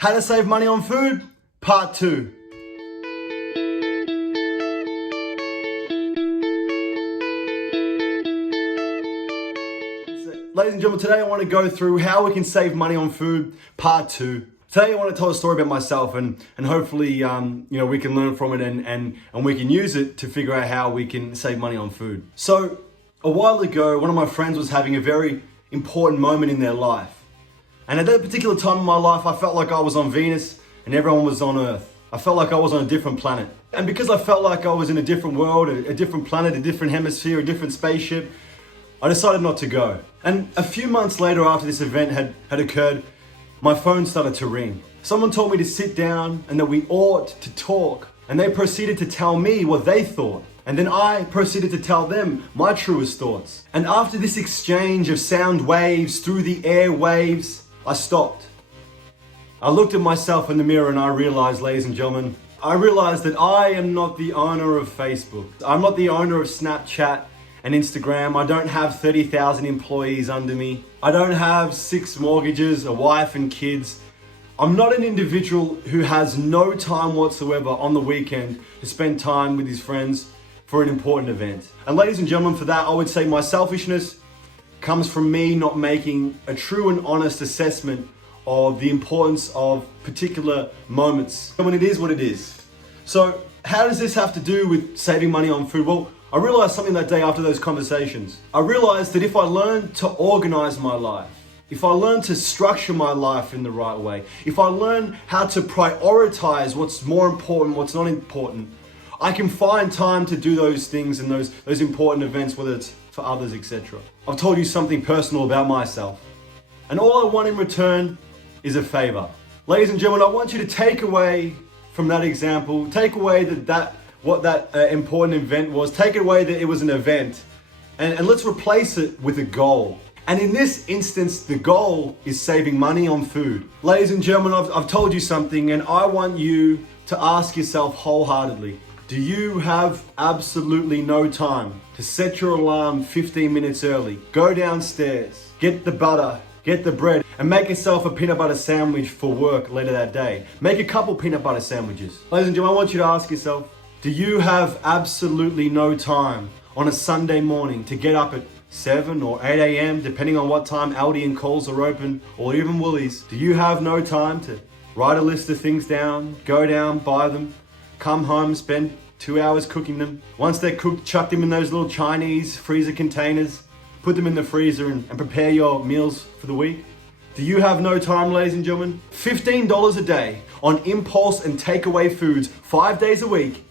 How to Save Money on Food, Part 2. Ladies and gentlemen, today I want to go through how we can save money on food, Part 2. Today I want to tell a story about myself and hopefully we can learn from it and we can use it to figure out how we can save money on food. So a while ago, one of my friends was having a very important moment in their life. And at that particular time in my life, I felt like I was on Venus and everyone was on Earth. I felt like I was on a different planet. And because I felt like I was in a different world, a different planet, a different hemisphere, a different spaceship, I decided not to go. And a few months later, after this event had occurred, my phone started to ring. Someone told me to sit down and that we ought to talk. And they proceeded to tell me what they thought. And then I proceeded to tell them my truest thoughts. And after this exchange of sound waves through the air waves, I stopped. I looked at myself in the mirror and I realized, ladies and gentlemen, I realized that I am not the owner of Facebook. I'm not the owner of Snapchat and Instagram. I don't have 30,000 employees under me. I don't have 6 mortgages, a wife and kids. I'm not an individual who has no time whatsoever on the weekend to spend time with his friends for an important event. And ladies and gentlemen, for that, I would say my selfishness comes from me not making a true and honest assessment of the importance of particular moments when it is what it is. So how does this have to do with saving money on food? Well, I realized something that day after those conversations. I realized that if I learn to organize my life, if I learn to structure my life in the right way, if I learn how to prioritize what's more important, what's not important, I can find time to do those things and those important events, whether it's for others, etc. I've told you something personal about myself. And all I want in return is a favor. Ladies and gentlemen, I want you to take away from that example, take away what that important event was, take away that it was an event, and let's replace it with a goal. And in this instance, the goal is saving money on food. Ladies and gentlemen, I've told you something, and I want you to ask yourself wholeheartedly, do you have absolutely no time to set your alarm 15 minutes early, go downstairs, get the butter, get the bread, and make yourself a peanut butter sandwich for work later that day? Make a couple peanut butter sandwiches. Ladies and gentlemen, I want you to ask yourself, do you have absolutely no time on a Sunday morning to get up at 7 or 8 a.m., depending on what time Aldi and Coles are open, or even Woolies? Do you have no time to write a list of things down, go down, buy them, come home, spend 2 hours cooking them? Once they're cooked, chuck them in those little Chinese freezer containers, put them in the freezer and prepare your meals for the week? Do you have no time, ladies and gentlemen? $15 a day on impulse and takeaway foods 5 days a week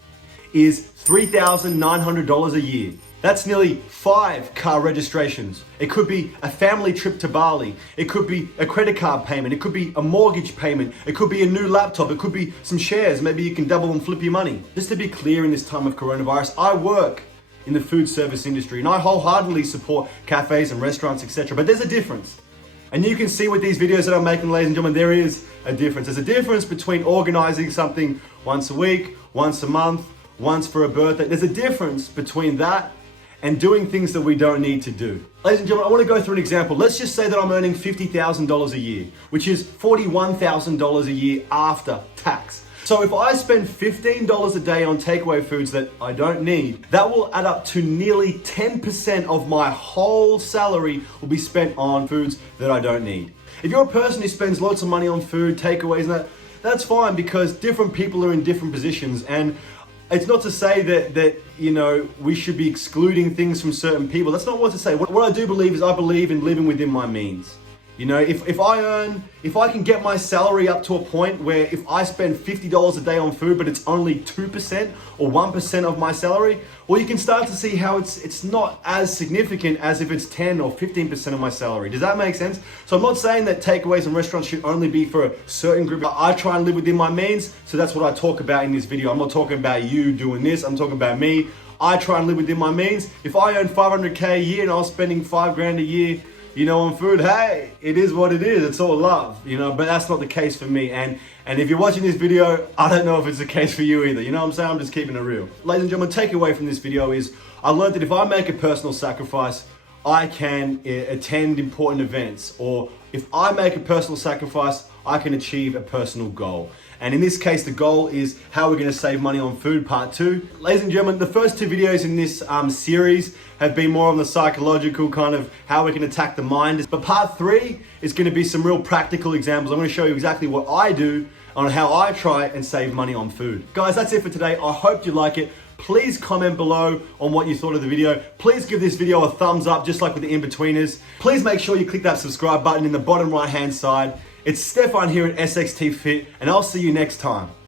is $3,900 a year. That's nearly 5 car registrations. It could be a family trip to Bali. It could be a credit card payment. It could be a mortgage payment. It could be a new laptop. It could be some shares. Maybe you can double and flip your money. Just to be clear, in this time of coronavirus, I work in the food service industry and I wholeheartedly support cafes and restaurants, etc. But there's a difference. And you can see with these videos that I'm making, ladies and gentlemen, there is a difference. There's a difference between organizing something once a week, once a month, once for a birthday. There's a difference between that and doing things that we don't need to do. Ladies and gentlemen, I want to go through an example. Let's just say that I'm earning $50,000 a year, which is $41,000 a year after tax. So if I spend $15 a day on takeaway foods that I don't need, that will add up to nearly 10% of my whole salary will be spent on foods that I don't need. If you're a person who spends lots of money on food, takeaways and that's fine, because different people are in different positions. And it's not to say that we should be excluding things from certain people. That's not what to say. What I do believe is I believe in living within my means. If I can get my salary up to a point where if I spend $50 a day on food, but it's only 2% or 1% of my salary, well, you can start to see how it's not as significant as if it's 10 or 15% of my salary. Does that make sense? So I'm not saying that takeaways and restaurants should only be for a certain group. I try and live within my means, so that's what I talk about in this video. I'm not talking about you doing this, I'm talking about me. I try and live within my means. If I earn $500K a year and I was spending $5,000 a year, on food, hey, it is what it is. It's all love, but that's not the case for me. And if you're watching this video, I don't know if it's the case for you either. You know what I'm saying? I'm just keeping it real. Ladies and gentlemen, takeaway from this video is I learned that if I make a personal sacrifice, I can attend important events. Or if I make a personal sacrifice, I can achieve a personal goal. And in this case, the goal is how we're going to save money on food, part 2. Ladies and gentlemen, the first 2 videos in this series have been more on the psychological kind of how we can attack the mind. But part 3 is going to be some real practical examples. I'm going to show you exactly what I do on how I try and save money on food. Guys, that's it for today. I hope you like it. Please comment below on what you thought of the video. Please give this video a thumbs up, just like with the in-betweeners. Please make sure you click that subscribe button in the bottom right-hand side. It's Stefan here at SXT Fit, and I'll see you next time.